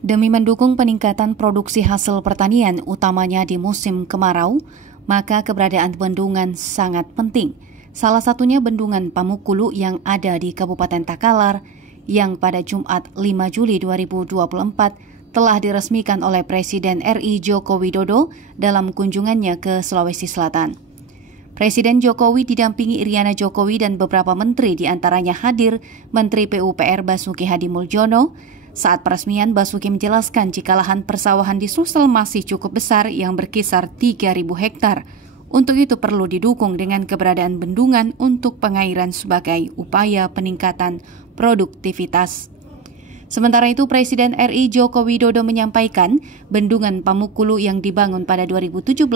Demi mendukung peningkatan produksi hasil pertanian, utamanya di musim kemarau, maka keberadaan bendungan sangat penting. Salah satunya Bendungan Pamukulu yang ada di Kabupaten Takalar, yang pada Jumat 5 Juli 2024 telah diresmikan oleh Presiden RI Joko Widodo dalam kunjungannya ke Sulawesi Selatan. Presiden Jokowi didampingi Iriana Jokowi dan beberapa menteri, diantaranya hadir Menteri PUPR Basuki Hadimuljono. Saat peresmian, Basuki menjelaskan jika lahan persawahan di Sulsel masih cukup besar yang berkisar 3.000 hektar. Untuk itu perlu didukung dengan keberadaan bendungan untuk pengairan sebagai upaya peningkatan produktivitas. Sementara itu, Presiden RI Joko Widodo menyampaikan Bendungan Pamukulu yang dibangun pada 2017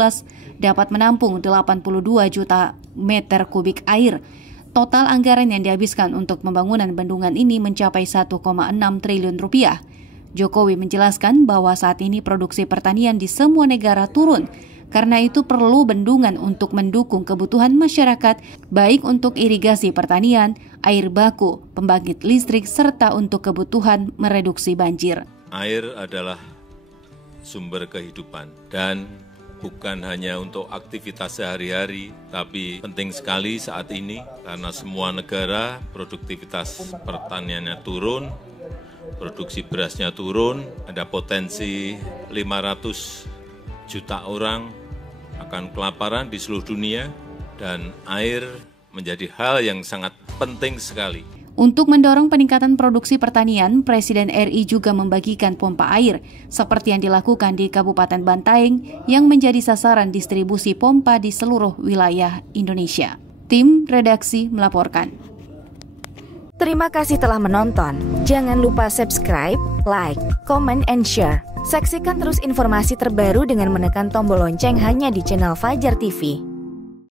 dapat menampung 82 juta meter kubik air. Total anggaran yang dihabiskan untuk pembangunan bendungan ini mencapai 1,6 triliun rupiah. Jokowi menjelaskan bahwa saat ini produksi pertanian di semua negara turun. Karena itu perlu bendungan untuk mendukung kebutuhan masyarakat, baik untuk irigasi pertanian, air baku, pembangkit listrik, serta untuk kebutuhan mereduksi banjir. Air adalah sumber kehidupan dan bukan hanya untuk aktivitas sehari-hari, tapi penting sekali saat ini karena semua negara produktivitas pertaniannya turun, produksi berasnya turun, ada potensi 500 juta orang akan kelaparan di seluruh dunia dan air menjadi hal yang sangat penting sekali. Untuk mendorong peningkatan produksi pertanian, Presiden RI juga membagikan pompa air, seperti yang dilakukan di Kabupaten Bantaeng yang menjadi sasaran distribusi pompa di seluruh wilayah Indonesia. Tim redaksi melaporkan. Terima kasih telah menonton. Jangan lupa subscribe, like, comment, and share. Saksikan terus informasi terbaru dengan menekan tombol lonceng hanya di channel Fajar TV.